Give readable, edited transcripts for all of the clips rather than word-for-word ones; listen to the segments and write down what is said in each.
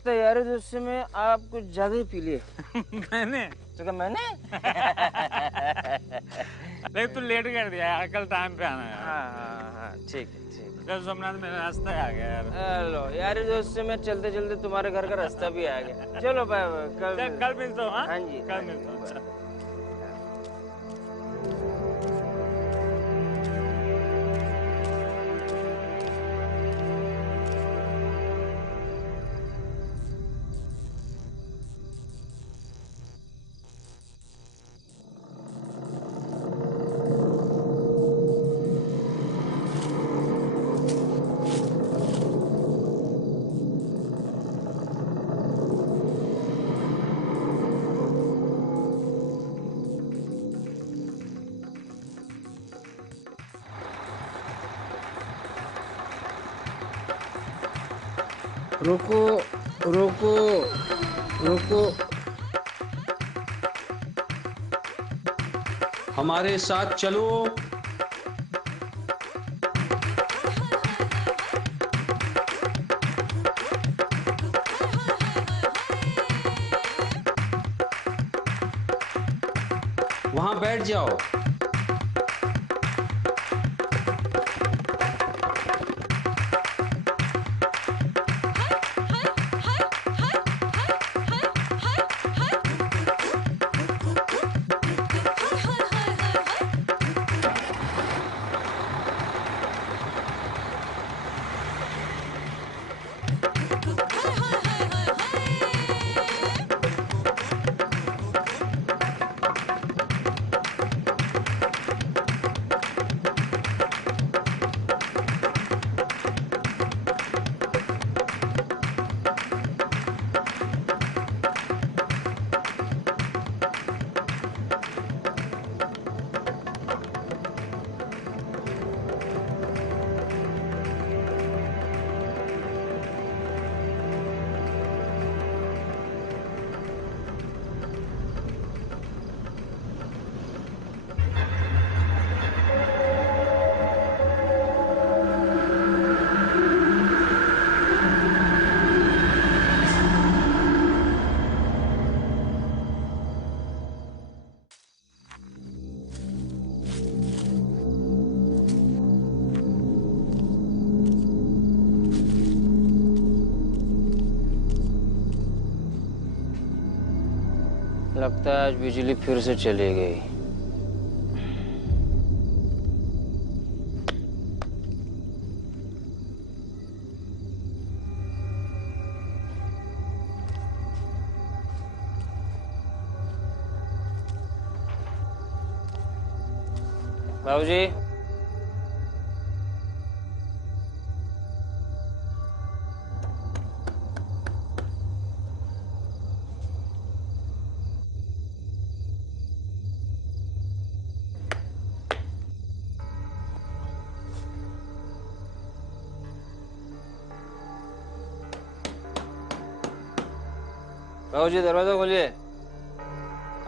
लगता है यार दोस्त से मैं आप कुछ ज्यादा ही पी लिए। मैंने तो क्या मैंने? लेकिन तू लेट कर दिया यार, कल टाइम पे आना यार। हाँ ठीक है ठीक है। कल सोमनाथ मेरा रास्ता आ गया यार। हेलो यार दोस्त से मैं चलते चलते तुम्हारे घर का रास्ता भी आ गया। चलो बाय बाय, कल मिलता हूँ। हाँ जी कल मिलता हूँ। अच्छा। रुको रुको रुको। हमारे साथ चलो। वहां बैठ जाओ। लगता है आज बिजली फिर से चली गई। बाबूजी, बाबूजी दरवाजा खोलिए।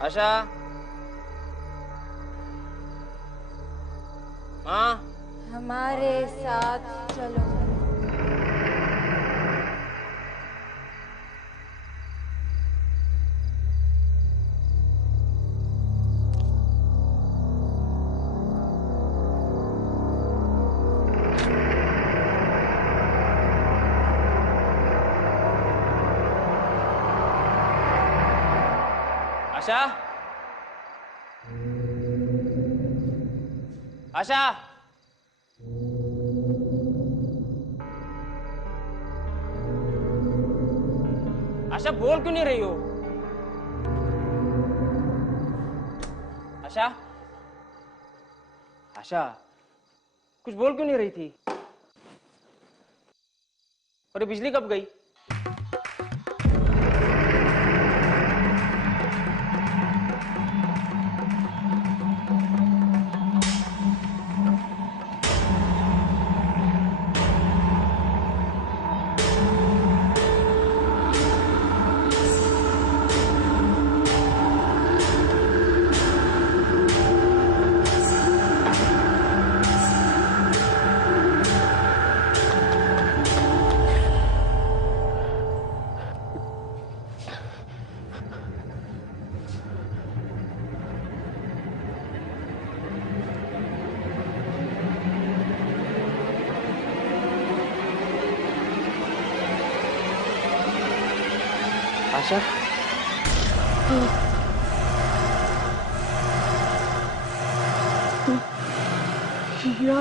आशा, हाँ हमारे साथ चलो। आशा, आशा, आशा बोल क्यों नहीं रही हो? आशा, आशा, कुछ बोल क्यों नहीं रही थी? और ये बिजली कब गई? आशा हीरा,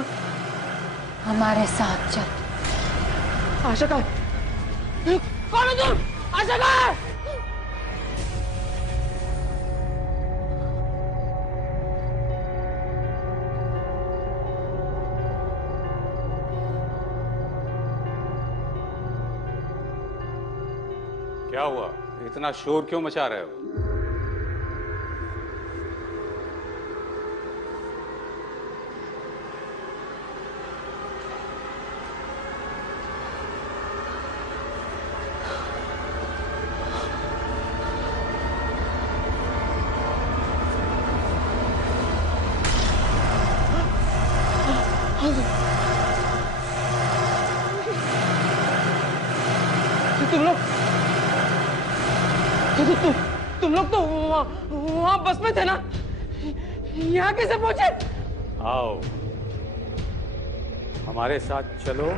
हमारे साथ चल। आशा का कौन है तुम? आशा कहाँ है? क्या हुआ? इतना शोर क्यों मचा रहे हो? तुम लोग तो वहाँ बस में थे ना? यहाँ कैसे पहुंचे? आओ, हमारे साथ चलो।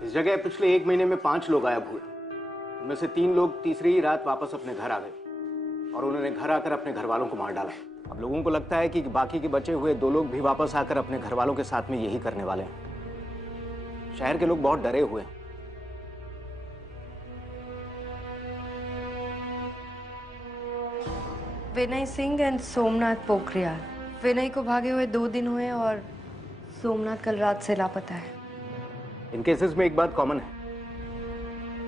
इस जगह पिछले 1 महीने में 5 लोग गायब हुए। उनमें से 3 लोग तीसरी ही रात वापस अपने घर आ गए और उन्होंने घर आकर अपने घर वालों को मार डाला। अब लोगों को लगता है कि बाकी के बचे हुए 2 लोग भी वापस आकर अपने घर वालों के साथ में यही करने वाले हैं। शहर के लोग बहुत डरे हुए हैं। विनय सिंह एंड सोमनाथ पोखरियाल। विनय को भागे हुए 2 दिन हुए और सोमनाथ कल रात से लापता है। इन केसेस में एक बात कॉमन है।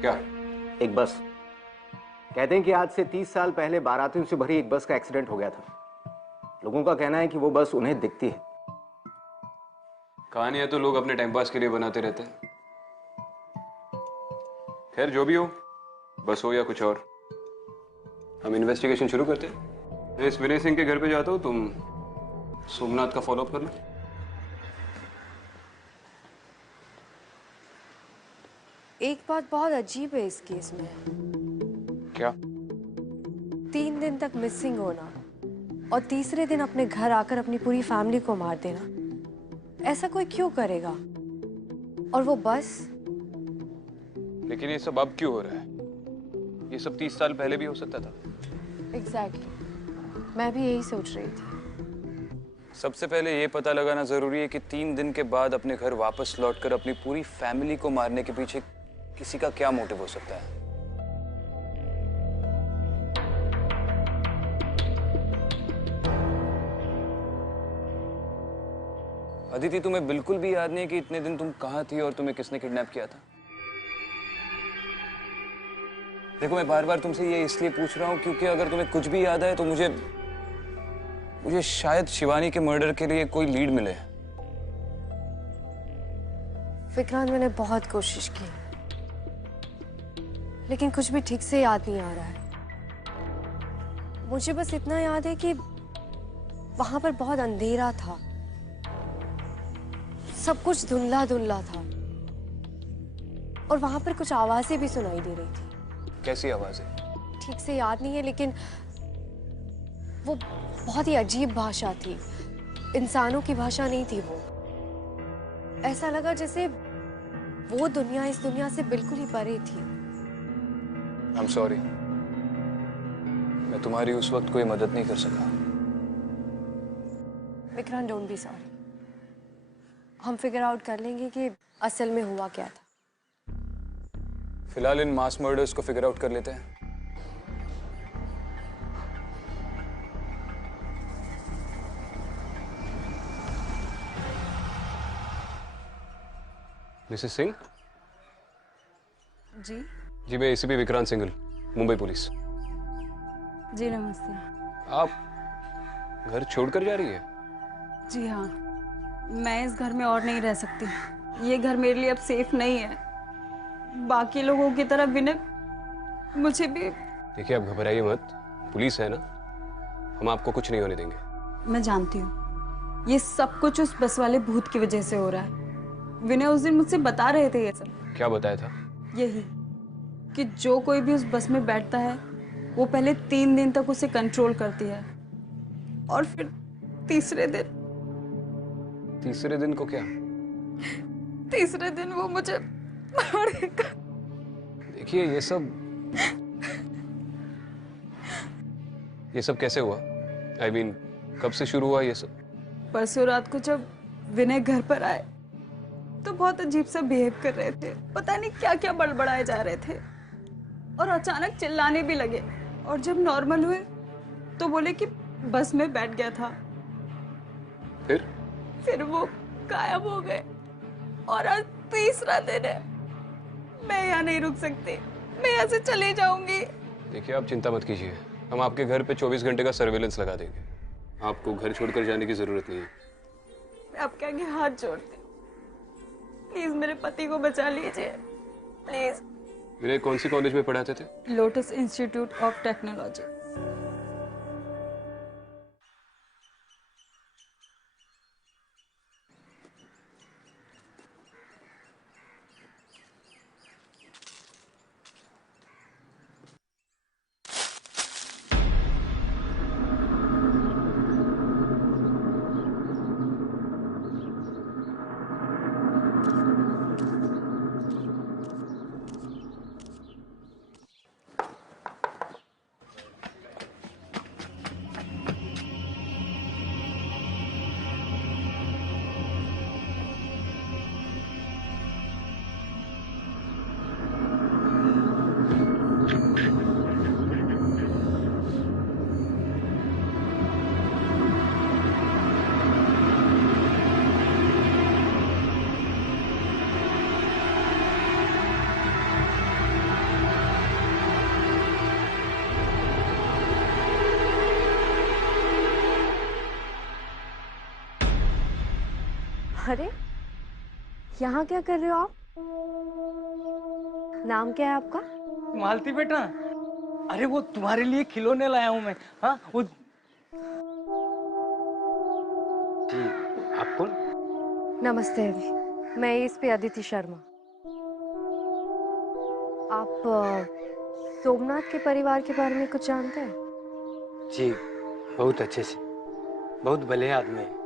क्या? एक बस। कहते हैं कि आज से 30 साल पहले बारातियों से भरी एक बस का एक्सीडेंट हो गया था। लोगों का कहना है कि वो बस उन्हें दिखती है। कहानियां तो लोग अपने टाइम पास के लिए बनाते रहते हैं। खैर जो भी हो, बस हो या कुछ और, हम इन्वेस्टिगेशन शुरू करते हैं। मैं इस विनय सिंह के घर पे जाता हूँ, तुम सोमनाथ का फॉलोअप करना। एक बात बहुत अजीब है इस केस में। क्या? 3 दिन तक मिसिंग होना और तीसरे दिन अपने घर आकर अपनी पूरी फैमिली को मार देना, ऐसा कोई क्यों करेगा? और वो बस। लेकिन ये सब अब क्यों हो रहा है? ये सब 30 साल पहले भी हो सकता था। एग्जैक्टली, मैं भी यही सोच रही थी। सबसे पहले ये पता लगाना जरूरी है कि 3 दिन के बाद अपने घर वापस लौटकर अपनी पूरी फैमिली को मारने के पीछे किसी का क्या मोटिव हो सकता है। अदिति, तुम्हें बिल्कुल भी याद नहीं कि इतने दिन तुम कहाँ थी और तुम्हें किसने किडनैप किया था? देखो, मैं बार बार तुमसे ये इसलिए पूछ रहा हूँ क्योंकि अगर तुम्हें कुछ भी याद है तो मुझे शायद शिवानी के मर्डर के लिए कोई लीड मिले। विक्रांत, मैंने बहुत कोशिश की लेकिन कुछ भी ठीक से याद नहीं आ रहा है। मुझे बस इतना याद है कि वहां पर बहुत अंधेरा था, सब कुछ धुंधला धुंधला था और वहां पर कुछ आवाजें भी सुनाई दे रही थी। कैसी आवाजें? ठीक से याद नहीं है लेकिन वो बहुत ही अजीब भाषा थी, इंसानों की भाषा नहीं थी वो। ऐसा लगा जैसे वो दुनिया इस दुनिया से बिल्कुल ही परे थी। I'm sorry, मैं तुम्हारी उस वक्त कोई मदद नहीं कर सका। Vikrant, don't be sorry. हम फिगर आउट कर लेंगे कि असल में हुआ क्या था। फिलहाल इन मास मर्डर्स को फिगर आउट कर लेते हैं। मिसेस सिंह? जी? जी, मैं एसीपी विक्रांत सिंघल। मुंबई पुलिस। जी नमस्ते। आप घर छोड़कर जा रही है? जी हाँ, मैं इस घर में और नहीं रह सकती। ये घर मेरे लिए अब सेफ नहीं है। बाकी लोगों की तरह विनय मुझे भी। देखिए आप घबराइए मत, पुलिस है ना, हम आपको कुछ नहीं होने देंगे। मैं जानती हूँ ये सब कुछ उस बस वाले भूत की वजह से हो रहा है। विनय उस दिन मुझसे बता रहे थे ये सब। क्या बताया था? यही कि जो कोई भी उस बस में बैठता है वो पहले 3 दिन तक उसे कंट्रोल करती है और फिर तीसरे दिन को क्या? तीसरे दिन वो मुझे मारेगा। देखिए ये सब कैसे हुआ? I mean, कब से शुरू हुआ ये सब? परसों रात को जब विनय घर पर आए तो बहुत अजीब सा बिहेव कर रहे थे। पता नहीं क्या क्या बड़बड़ाए जा रहे थे और अचानक चिल्लाने भी लगे। और जब नॉर्मल हुए तो बोले कि बस में बैठ गया था। फिर वो गायब हो गए और आज तीसरा दिन है। मैं यहाँ नहीं रुक सकती, मैं यहाँ से चली जाऊंगी। देखिए आप चिंता मत कीजिए, हम आपके घर पे 24 घंटे का सर्वेलेंस लगा देंगे। आपको घर छोड़कर जाने की जरूरत नहीं है। मैं आपके आगे हाथ जोड़ती हूँ, प्लीज मेरे पति को बचा लीजिए, प्लीज। विनय कौन सी कॉलेज में पढ़ाते थे? Lotus institute of technology. अरे यहाँ क्या कर रहे हो आप? नाम क्या है आपका? मालती बेटा, अरे वो तुम्हारे लिए खिलौने लाया हूँ मैं। हाँ वो जी, आप कौन? नमस्ते, मैं इस पे अदिति शर्मा। आप सोमनाथ के परिवार के बारे में कुछ जानते हैं? जी बहुत अच्छे से, बहुत भले आदमी है,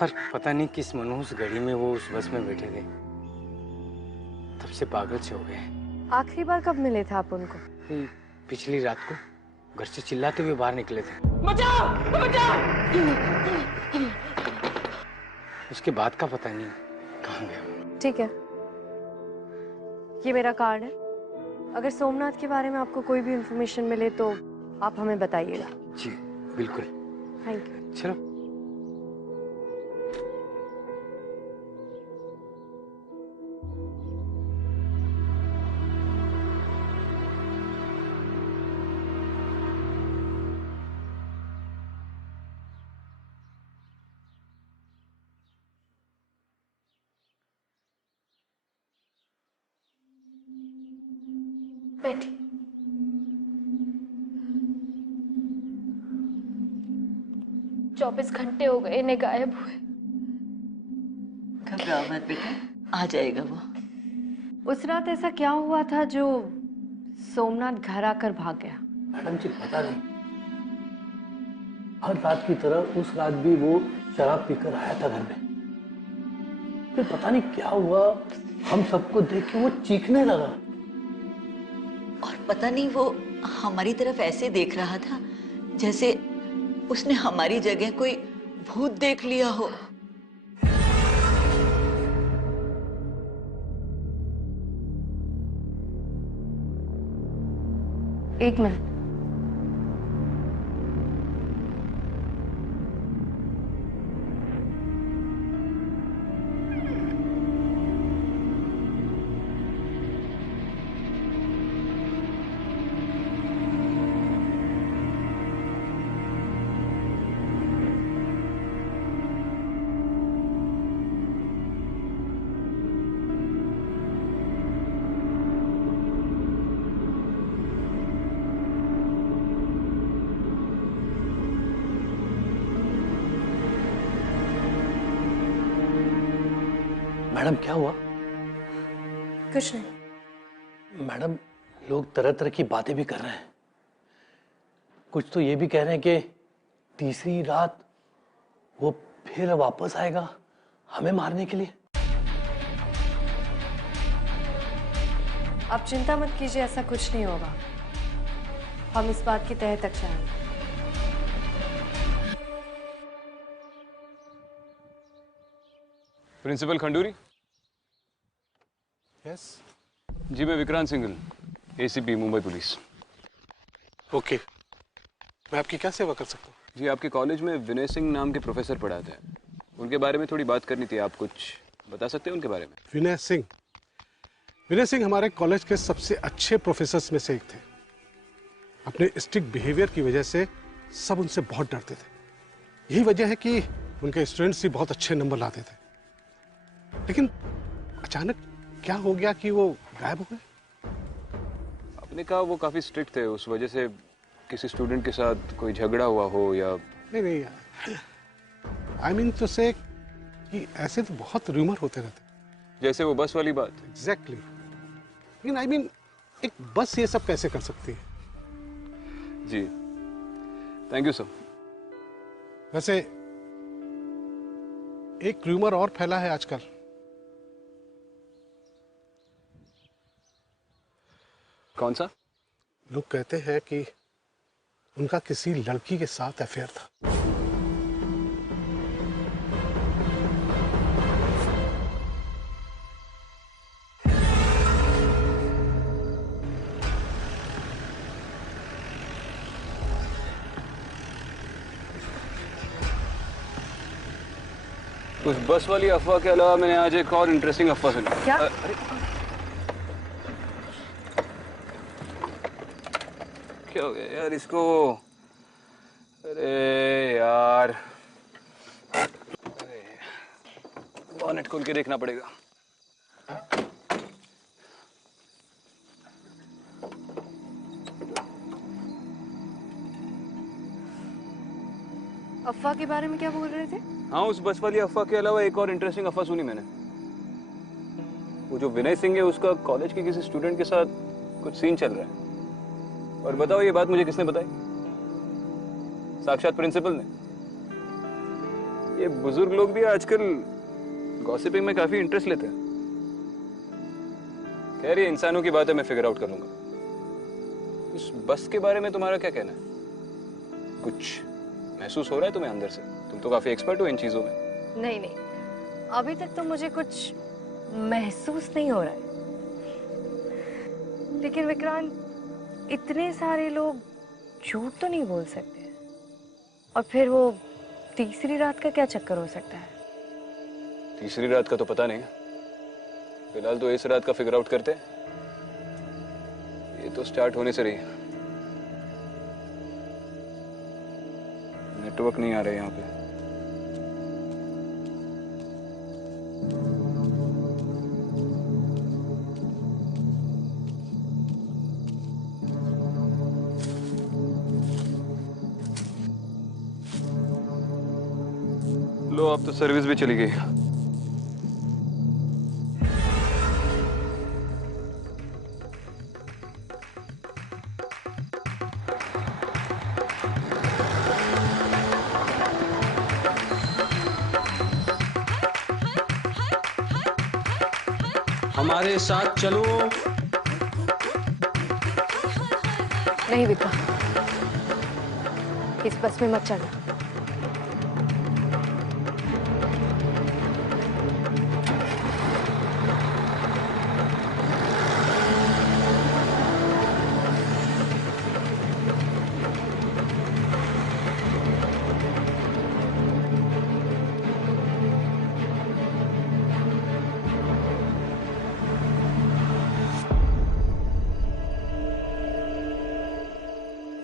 पर पता नहीं किस मनहूस घड़ी में वो उस बस में बैठे थे, तब से पागल से हो गए। आखिरी बार कब मिले थे आप उनको? पिछली रात को घर से चिल्लाते हुए बाहर निकले थे। बचाओ बचाओ। उसके बाद का पता नहीं कहाँ गया। ठीक है, ये मेरा कार्ड है। अगर सोमनाथ के बारे में आपको कोई भी इंफॉर्मेशन मिले तो आप हमें बताइएगा। जी बिल्कुल। Thank you. चलो। बैठी। 24 घंटे हो गए इन्हें गायब हुए। घबराओ मत बेटा, आ जाएगा वो। उस रात ऐसा क्या हुआ था जो सोमनाथ घर आकर भाग गया? मैडम जी पता नहीं, हर रात की तरह उस रात भी वो शराब पीकर आया था घर में। फिर पता नहीं क्या हुआ, हम सबको देख के वो चीखने लगा। और पता नहीं वो हमारी तरफ ऐसे देख रहा था जैसे उसने हमारी जगह कोई भूत देख लिया हो। एक मिनट। मैडम क्या हुआ? कुछ नहीं। मैडम लोग तरह तरह की बातें भी कर रहे हैं। कुछ तो ये भी कह रहे हैं कि तीसरी रात वो फिर वापस आएगा हमें मारने के लिए। आप चिंता मत कीजिए, ऐसा कुछ नहीं होगा। हम इस बात की तह तक जाएंगे। प्रिंसिपल खंडूरी। यस। जी मैं Vikrant Singhal, ACP Mumbai police. Okay, मैं आपकी क्या सेवा कर सकता हूँ? जी आपके कॉलेज में विनय सिंह नाम के प्रोफेसर पढ़ाते हैं, उनके बारे में थोड़ी बात करनी थी। आप कुछ बता सकते हैं उनके बारे में? विनय सिंह हमारे कॉलेज के सबसे अच्छे प्रोफेसर्स में से एक थे। अपने स्ट्रिक्ट बिहेवियर की वजह से सब उनसे बहुत डरते थे। यही वजह है कि उनके स्टूडेंट्स भी बहुत अच्छे नंबर लाते थे। लेकिन अचानक क्या हो गया कि वो गायब हो गए? आपने कहा वो काफी स्ट्रिक्ट थे, उस वजह से किसी स्टूडेंट के साथ कोई झगड़ा हुआ हो या? नहीं, आई मीन तो से कि ऐसे तो बहुत रूमर होते रहते, जैसे वो बस वाली बात। एग्जैक्टली। लेकिन आई मीन एक बस ये सब कैसे कर सकती है? जी थैंक यू सर। वैसे एक रूमर और फैला है आजकल। कौन सा? लोग कहते हैं कि उनका किसी लड़की के साथ अफेयर था। उस बस वाली अफवाह के अलावा मैंने आज एक और इंटरेस्टिंग अफवाह सुनी। क्या? क्या हो गया यार इसको? अरे यार, बॉनेट खोल के देखना पड़ेगा। अफवाह के बारे में क्या बोल रहे थे? हाँ, उस बस वाली अफवाह के अलावा एक और इंटरेस्टिंग अफवाह सुनी मैंने। वो जो विनय सिंह है उसका कॉलेज के किसी स्टूडेंट के साथ कुछ सीन चल रहा है। और बताओ ये बात मुझे किसने बताई? साक्षात प्रिंसिपल ने। ये बुजुर्ग लोग भी आजकल गॉसिपिंग में काफी इंटरेस्ट लेते हैं। खैर ये इंसानों की बात है, मैं फिगर आउट कर लूंगा। इस बस के बारे में तुम्हारा क्या कहना है? कुछ महसूस हो रहा है तुम्हें अंदर से? तुम तो काफी एक्सपर्ट हो इन चीजों में। नहीं, अभी तक तो मुझे कुछ महसूस नहीं हो रहा है। लेकिन विक्रांत, इतने सारे लोग झूठ तो नहीं बोल सकते। और फिर वो तीसरी रात का क्या चक्कर हो सकता है? तीसरी रात का तो पता नहीं, फिलहाल तो इस रात का फिगर आउट करते हैं। ये तो स्टार्ट होने से रही है। नेटवर्क नहीं आ रहा है यहाँ पे। लो, अब तो सर्विस भी चली गई। हमारे साथ चलो। नहीं विक्रांत, इस बस में मत चढ़ना।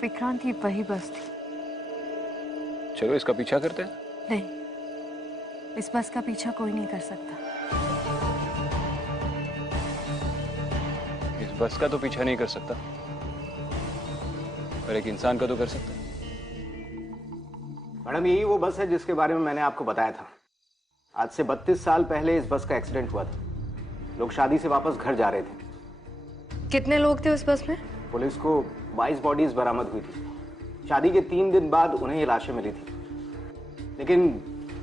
विक्रांत, ये वही बस थी। चलो इसका पीछा करते हैं। नहीं, इस बस का पीछा कोई नहीं कर सकता। इस बस का तो पीछा नहीं कर सकता, पर एक इंसान का तो कर सकता है। मैडम, यही वो बस है जिसके बारे में मैंने आपको बताया था। आज से 32 साल पहले इस बस का एक्सीडेंट हुआ था। लोग शादी से वापस घर जा रहे थे। कितने लोग थे उस बस में? पुलिस को 22 बॉडीज बरामद हुई थी। शादी के 3 दिन बाद उन्हें ये लाशें मिली थी, लेकिन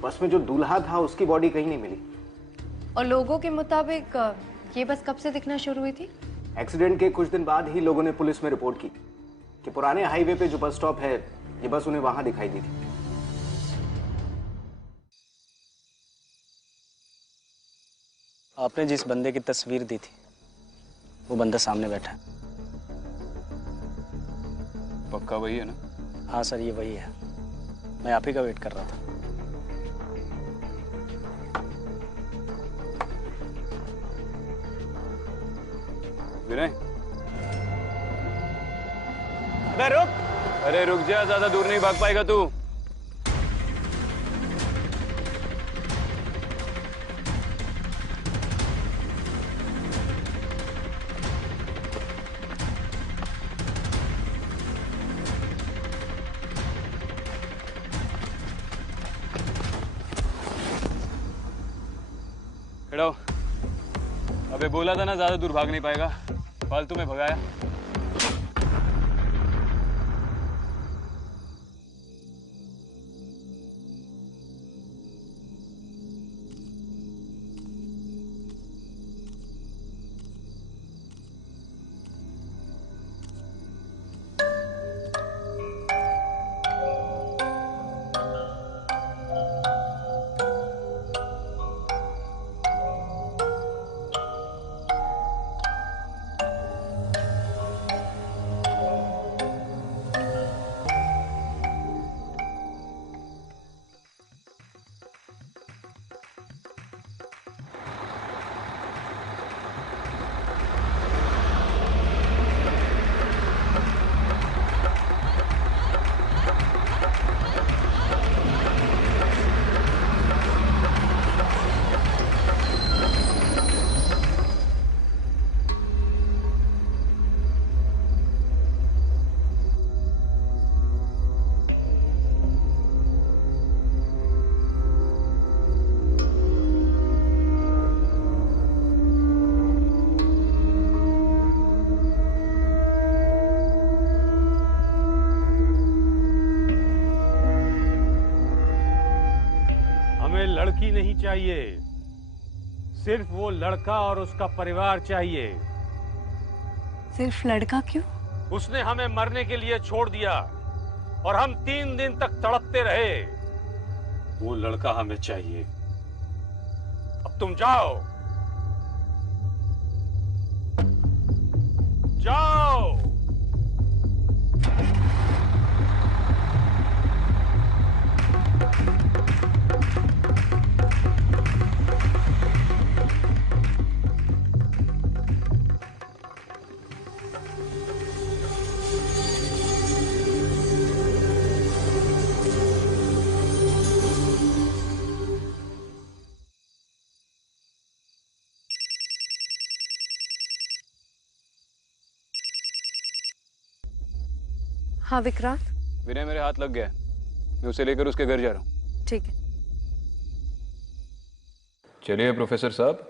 बस में जो दूल्हा था उसकी बॉडी कहीं नहीं मिली। और लोगों के मुताबिक ये बस कब से दिखना शुरू हुई थी? एक्सीडेंट के कुछ दिन बाद ही लोगों ने पुलिस में रिपोर्ट की कि पुराने हाईवे पे जो बस स्टॉप है, ये बस उन्हें वहां दिखाई दी थी। आपने जिस बंदे की तस्वीर दी थी वो बंदा सामने बैठा है। पक्का वही है ना? हाँ सर, ये वही है। मैं आप ही का वेट कर रहा था। विनय, अबे रुक! अरे रुक जा, ज्यादा दूर नहीं भाग पाएगा तू। खड़ा हो। अबे बोला था ना ज्यादा दूर भाग नहीं पाएगा, फालतू में भगाया। लड़की नहीं चाहिए, सिर्फ वो लड़का और उसका परिवार चाहिए। सिर्फ लड़का क्यों? उसने हमें मरने के लिए छोड़ दिया और हम 3 दिन तक तड़पते रहे। वो लड़का हमें चाहिए। अब तुम जाओ, जाओ। हाँ विक्रांत। विनय, मेरे हाथ लग गया है, मैं उसे लेकर उसके घर जा रहा हूँ। ठीक है। चलिए प्रोफेसर साहब,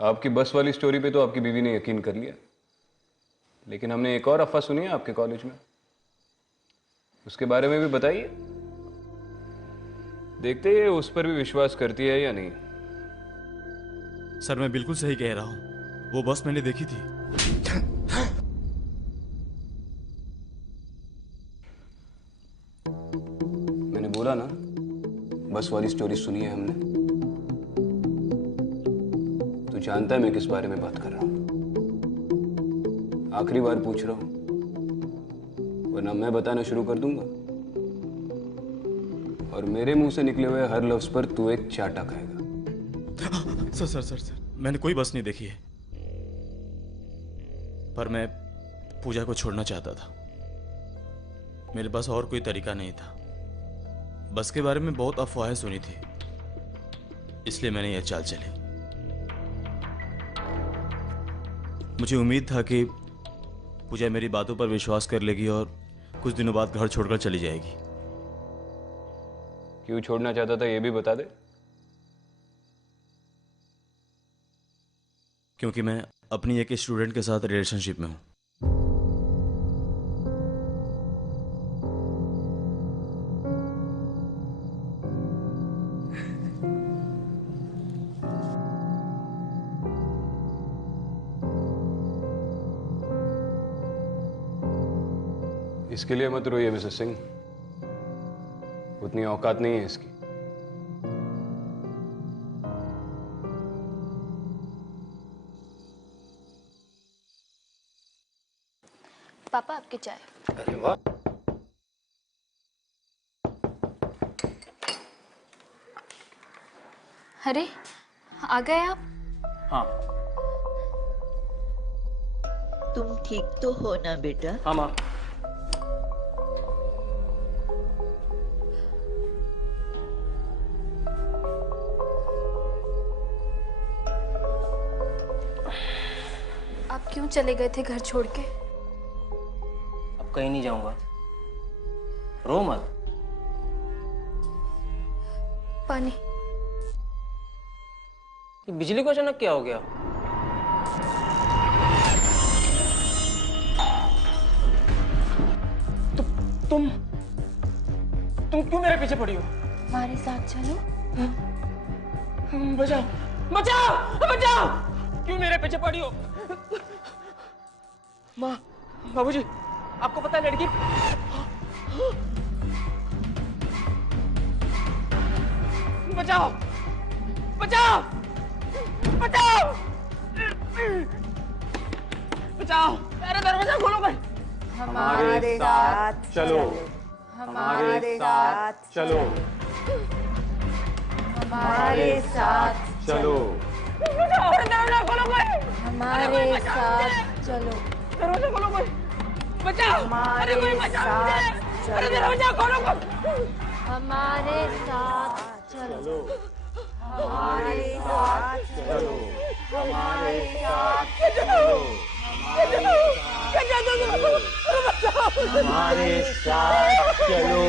आपकी बस वाली स्टोरी पे तो आपकी बीवी ने यकीन कर लिया, लेकिन हमने एक और अफवाह सुनी है आपके कॉलेज में, उसके बारे में भी बताइए। देखते हैं उस पर भी विश्वास करती है या नहीं। सर मैं बिल्कुल सही कह रहा हूँ, वो बस मैंने देखी थी। मैंने बोला ना, बस वाली स्टोरी सुनी है हमने। तू जानता है मैं किस बारे में बात कर रहा हूं। आखिरी बार पूछ रहा हूं, वरना मैं बताना शुरू कर दूंगा और मेरे मुंह से निकले हुए हर लफ्ज पर तू एक चाटा खाएगा। सर सर सर सर मैंने कोई बस नहीं देखी है, पर मैं पूजा को छोड़ना चाहता था। मेरे पास और कोई तरीका नहीं था। बस के बारे में बहुत अफवाहें सुनी थी, इसलिए मैंने यह चाल चली। मुझे उम्मीद था कि पूजा मेरी बातों पर विश्वास कर लेगी और कुछ दिनों बाद घर छोड़कर चली जाएगी। क्यों छोड़ना चाहता था ये भी बता दे। क्योंकि मैं अपनी एक स्टूडेंट के साथ रिलेशनशिप में हूँ। इसके लिए मत रोइए मिसेस सिंह, उतनी औकात नहीं है इसकी। पापा आपकी चाय। अरे वाह। अरे आ गए आप? हाँ। तुम ठीक तो हो ना बेटा? हाँ माँ। आप क्यों चले गए थे घर छोड़ के? अब कहीं नहीं जाऊंगा, रो मत। पानी। ये बिजली को अचानक क्या हो गया? तुम क्यों मेरे पीछे पड़ी हो? हमारे साथ चलो। बचाओ बचाओ बचाओ! क्यों मेरे पीछे पड़ी हो? माँ, बाबूजी, आपको पता है लड़की? बचाओ बचाओ बचाओ बचाओ! अरे दरवाजा खोलो भाई। हमारे साथ चलो, हमारे साथ चलो, हमारे साथ चलो, दरवाजा खोलो भाई। हमारे साथ चलो, दरवाजा खोलो भाई। बचाओ! अरे कोई बचाओ मुझे! अरे दरवाजा खोलो भाई। हमारे साथ चलो, हमारे साथ चलो, हमारे साथ चलो, हमारे साथ चलो।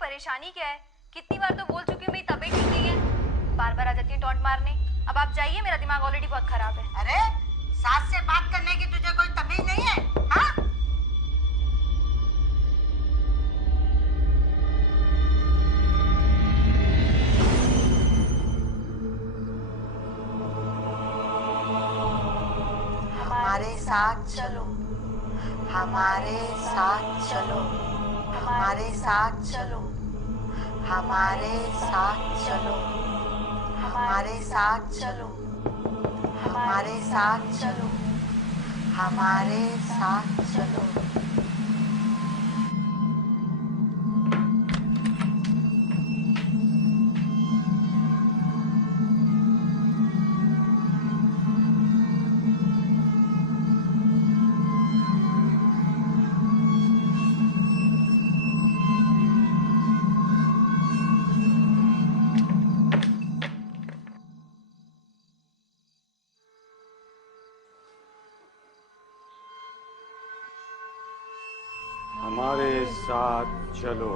परेशानी क्या है? कितनी बार तो बोल चुकी हूँ मेरी तबीयत ठीक नहीं है, बार बार आ जाती है टॉन्ट मारने। अब आप जाइए, मेरा दिमाग ऑलरेडी बहुत खराब है। अरे सास से बात करने की तुझे कोई तमीज नहीं है? हाँ? हमारे साथ चलो, हमारे साथ चलो, हमारे साथ चलो, हमारे साथ चलो, हमारे साथ चलो, हमारे साथ चलो, हमारे साथ चलो। हमारे साथ चलो,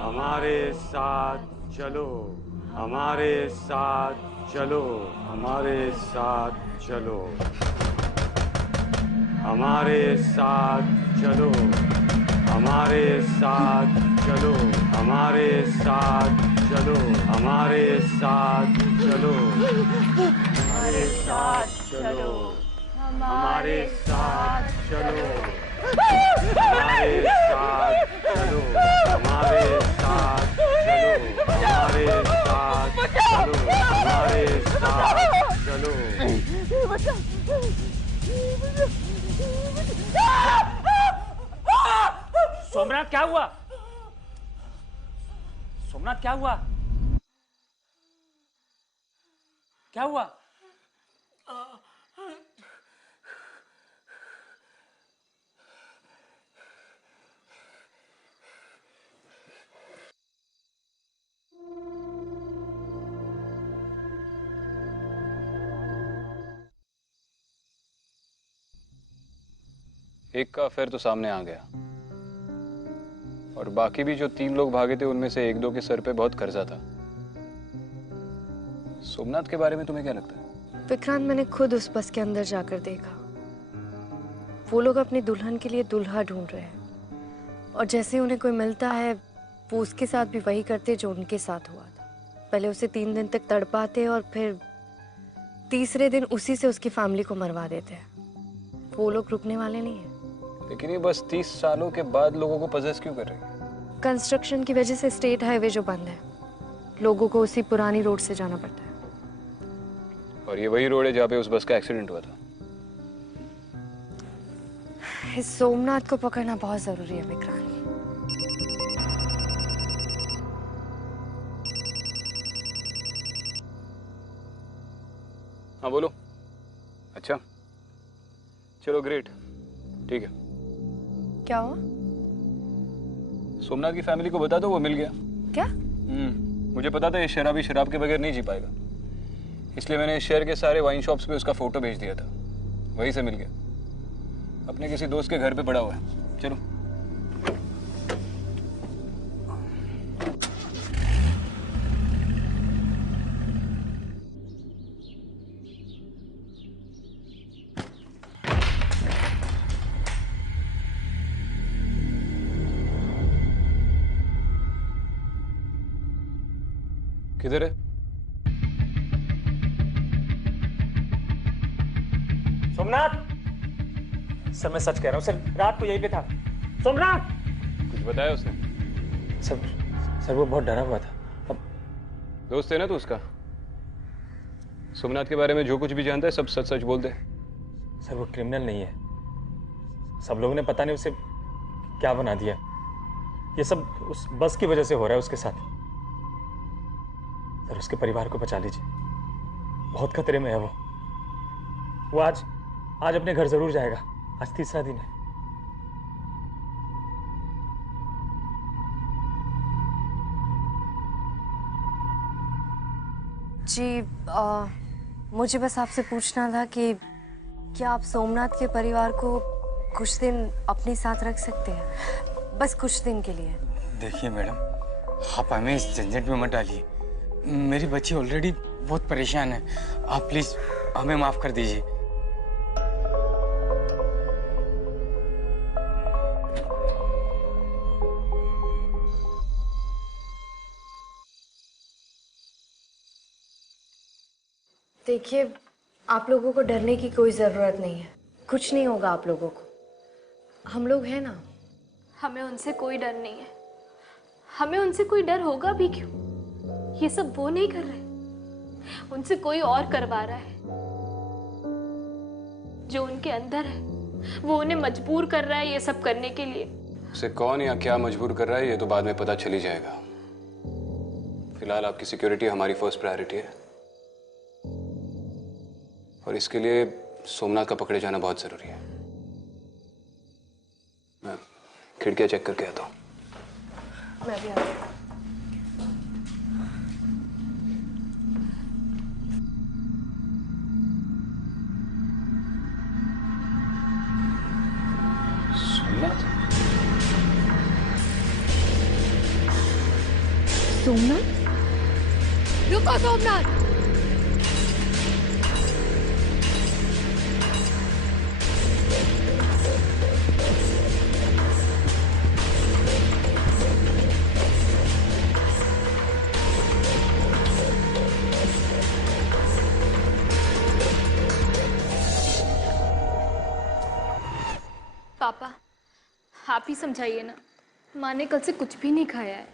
हमारे साथ चलो, हमारे साथ चलो, हमारे साथ चलो, हमारे साथ चलो, हमारे साथ चलो हमारे साथ चलो हमारे साथ चलो हमारे साथ चलो हमारे साथ चलो हमारे साथ चलो हमारे साथ चलो हमारे साथ चलो हमारे साथ चलो सोमनाथ क्या हुआ? सोमनाथ क्या हुआ? क्या हुआ? एक का अफेयर तो सामने आ गया, और बाकी भी जो 3 लोग भागे थे उनमें से 1-2 के सर पे बहुत कर्जा था। सोमनाथ के बारे में तुम्हें क्या लगता है? विक्रांत, मैंने खुद उस बस के अंदर जाकर देखा। वो लोग अपनी दुल्हन के लिए दूल्हा ढूंढ रहे हैं, और जैसे उन्हें कोई मिलता है वो उसके साथ भी वही करते जो उनके साथ हुआ था। पहले उसे 3 दिन तक तड़पाते और फिर तीसरे दिन उसी से उसकी फैमिली को मरवा देते हैं। वो लोग रुकने वाले नहीं हैं। लेकिन ये बस 30 सालों के बाद लोगों को पजेस क्यों कर रही है? कंस्ट्रक्शन की वजह से स्टेट हाईवे जो बंद है, लोगों को उसी पुरानी रोड से जाना पड़ता है। और ये वही रोड है जहाँ पे उस बस का एक्सीडेंट हुआ था। इस सोमनाथ को पकड़ना बहुत जरूरी है विक्रांत। हाँ बोलो। अच्छा चलो ग्रेट, ठीक है। क्या हुआ? सोमनाथ की फैमिली को बता दो वो मिल गया। क्या? मुझे पता था ये शराबी शराब के बगैर नहीं जी पाएगा, इसलिए मैंने शहर के सारे वाइन शॉप्स पे उसका फोटो भेज दिया था, वहीं से मिल गया। अपने किसी दोस्त के घर पे पड़ा हुआ है। चलो। किधर है? सोमनाथ, सर मैं सच कह रहा हूँ सर, रात को यहीं पे था। सोमनाथ! कुछ बताया उसने? सर वो बहुत डरा हुआ था। अब दोस्त है ना तू उसका? सोमनाथ के बारे में जो कुछ भी जानता है सब सच सच बोल दे। सर वो क्रिमिनल नहीं है, सब लोगों ने पता नहीं उसे क्या बना दिया। ये सब उस बस की वजह से हो रहा है उसके साथ। सर उसके परिवार को बचा लीजिए, बहुत खतरे में है वो आज अपने घर जरूर जाएगा। आज तीसरा दिन है। जी मुझे बस आपसे पूछना था कि क्या आप सोमनाथ के परिवार को कुछ दिन अपने साथ रख सकते हैं, बस कुछ दिन के लिए? देखिए मैडम, आप हमें इस झंझट में मत डालिए। मेरी बच्ची ऑलरेडी बहुत परेशान है। आप प्लीज हमें माफ कर दीजिए। देखिए, आप लोगों को डरने की कोई जरूरत नहीं है, कुछ नहीं होगा आप लोगों को। हम लोग हैं ना। हमें उनसे कोई डर नहीं है। हमें उनसे कोई डर होगा भी क्यों? ये सब वो नहीं कर रहे, उनसे कोई और करवा रहा है। जो उनके अंदर है वो उन्हें मजबूर कर रहा है ये सब करने के लिए। उसे कौन या क्या मजबूर कर रहा है ये तो बाद में पता चल ही जाएगा। फिलहाल आपकी सिक्योरिटी हमारी फर्स्ट प्रायोरिटी है, और इसके लिए सोमनाथ का पकड़े जाना बहुत जरूरी है। मैं खिड़कियां चेक करके आता हूँ। मैं भी आता हूँ। सोमनाथ, रुको सोमनाथ। पापा आप ही समझाइए ना, माँ ने कल से कुछ भी नहीं खाया है।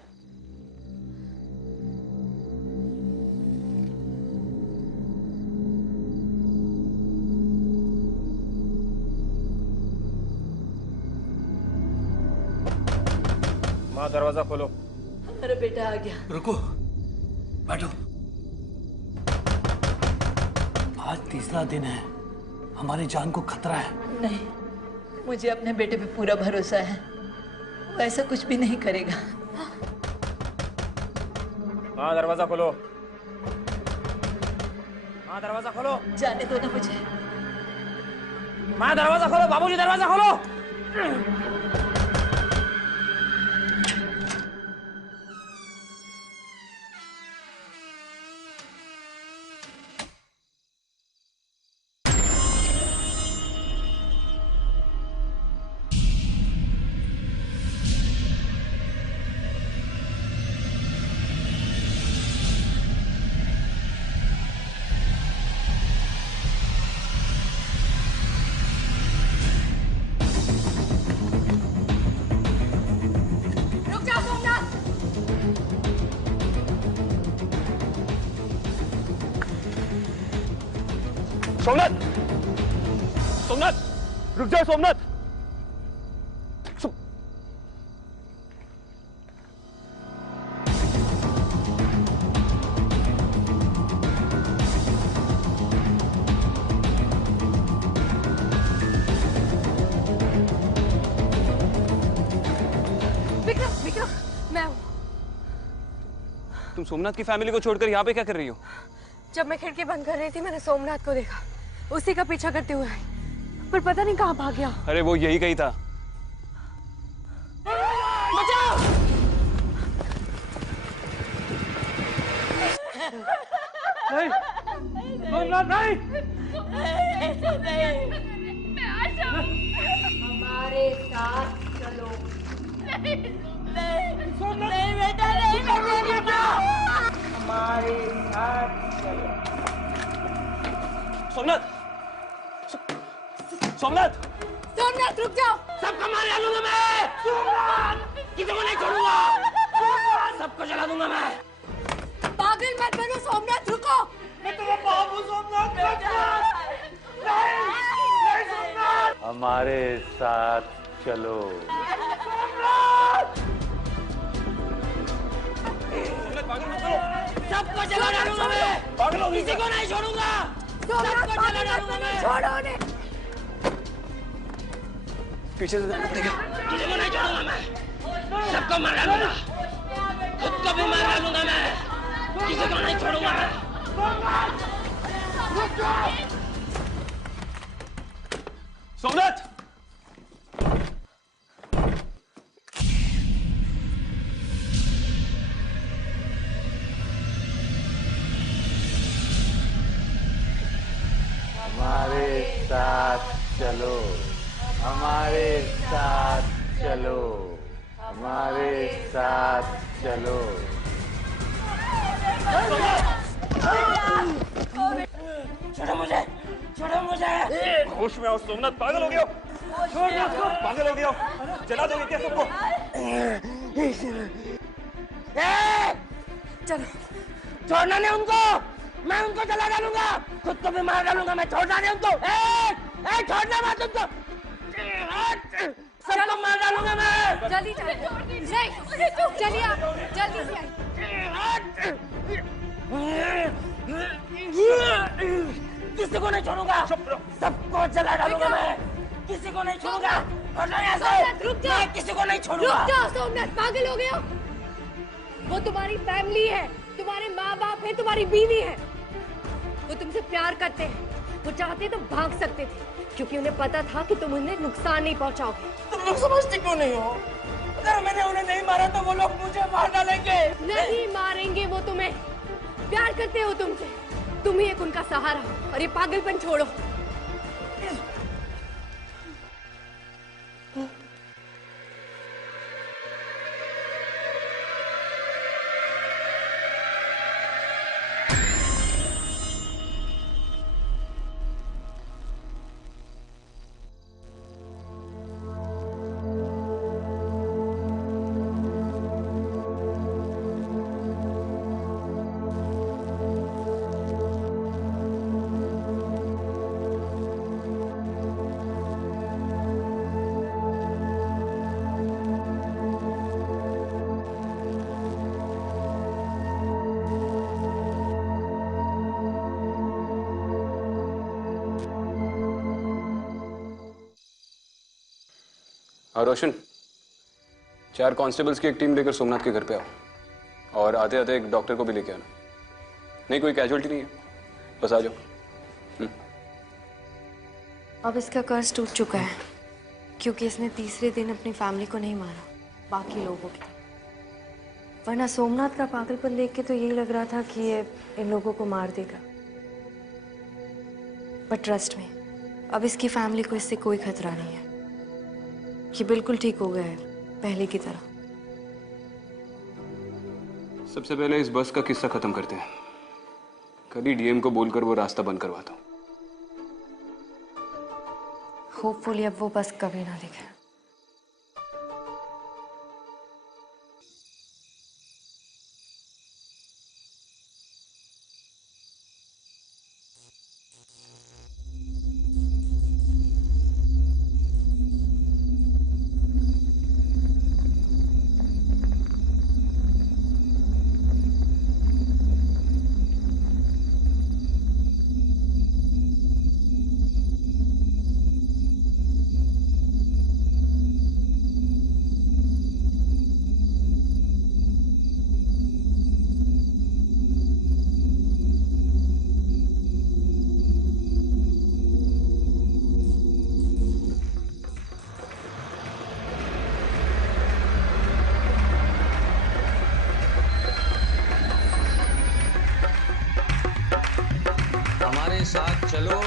माँ दरवाजा खोलो। अरे बेटा आ गया। रुको, बैठो। आज तीसरा दिन है, हमारी जान को खतरा है। नहीं, मुझे अपने बेटे पे पूरा भरोसा है, वो ऐसा कुछ भी नहीं करेगा। माँ दरवाजा खोलो। माँ दरवाजा खोलो। जाने दो ना मुझे। माँ दरवाजा खोलो, बाबूजी दरवाजा खोलो। सोमनाथ, सोमनाथ, रुक जाओ सोमनाथ। विक्रम, विक्रम, मैं हूँ। तुम सोमनाथ की फैमिली को छोड़कर यहाँ पे क्या कर रही हो? जब मैं खिड़की बंद कर रही थी, मैंने सोमनाथ को देखा, उसी का पीछा करते हुए आई, पर पता नहीं कहाँ भाग गया। अरे वो यही कहीं था। बचाओ! नहीं, सोमनाथ नहीं। हमारे साथ चलो। नहीं बेटा, नहीं बेटा। हमारे साथ चलो। सोमनाथ, सोमनाथ, सोमनाथ रुक जाओ। सबको मार डालूंगा मैं। सोमनाथ, किसी को नहीं छोड़ूंगा। सबको जला दूंगा मैं। पागल मत बनो सोमनाथ, रुको। मैं तुम्हें बाप हूँ सोमनाथ। नहीं, नहीं सोमनाथ। हमारे साथ चलो। सबको जला डालूंगा मैं। किसी को नहीं छोड़ूंगा। सबको जला डालूंगा मैं। छोड़ो उन्हें। पीछे से जाना पड़ेगा। किसी को नहीं छोड़ूंगा मैं। सबको मार डालूंगा। खुद को भी मार डालूंगा मैं। किसी को नहीं छोड़ूंगा मैं। सोमनाथ, हमारे साथ चलो, हमारे साथ चलो, हमारे साथ चलो। छोड़ो मुझे, छोड़ो मुझे। होश में आओ सोमनाथ, पागल हो गया हो? पागल हो गया हो? जला दोगे क्या सबको? चलो, छोड़ना नहीं उनको। मैं उनको जला डालूंगा, खुद को भी मार डालूंगा मैं। छोड़ना नहीं उनको। छोड़ना मत उनको। सबको मार डालूंगा मैं। जल्दी चलो। नहीं, चलिए आप, जल्दी से आइए। किसी को नहीं छोड़ूंगा। सबको जला डालूंगा मैं। किसी को नहीं छोड़ूंगा। सोमनाथ रुक जाओ। मैं किसी को नहीं छोड़ूंगा। रुक जाओ सोमनाथ, पागल हो गए हो? वो तुम्हारी फैमिली है, तुम्हारे माँ बाप है, तुम्हारी बीवी है। वो तुमसे प्यार करते हैं, वो चाहते तो भाग सकते थे, क्योंकि उन्हें पता था कि तुम उन्हें नुकसान नहीं पहुंचाओगे। तुम लोग समझते क्यों नहीं हो? अगर मैंने उन्हें नहीं मारा तो वो लोग मुझे मार डालेंगे। नहीं मारेंगे वो तुम्हें, प्यार करते हो तुमसे, तुम ही एक उनका सहारा हो। और ये पागलपन छोड़ो। और रोशन, 4 कांस्टेबल्स की एक टीम लेकर सोमनाथ के घर पे आओ और आते आते एक डॉक्टर को भी लेके आना। नहीं, कोई कैजुअलिटी नहीं है, बस आ जाओ। अब इसका कर्ज टूट चुका है क्योंकि इसने तीसरे दिन अपनी फैमिली को नहीं मारा, बाकी लोगों की। वरना सोमनाथ का पागलपन देख के तो यही लग रहा था कि ये इन लोगों को मार देगा। बट ट्रस्ट में, अब इसकी फैमिली को इससे कोई खतरा नहीं है। ये बिल्कुल ठीक हो गया है, पहले की तरह। सबसे पहले इस बस का किस्सा खत्म करते हैं। कल ही डीएम को बोलकर वो रास्ता बंद करवाता हूँ। होपफुली अब वो बस कभी ना दिखे। हमारे साथ चलो।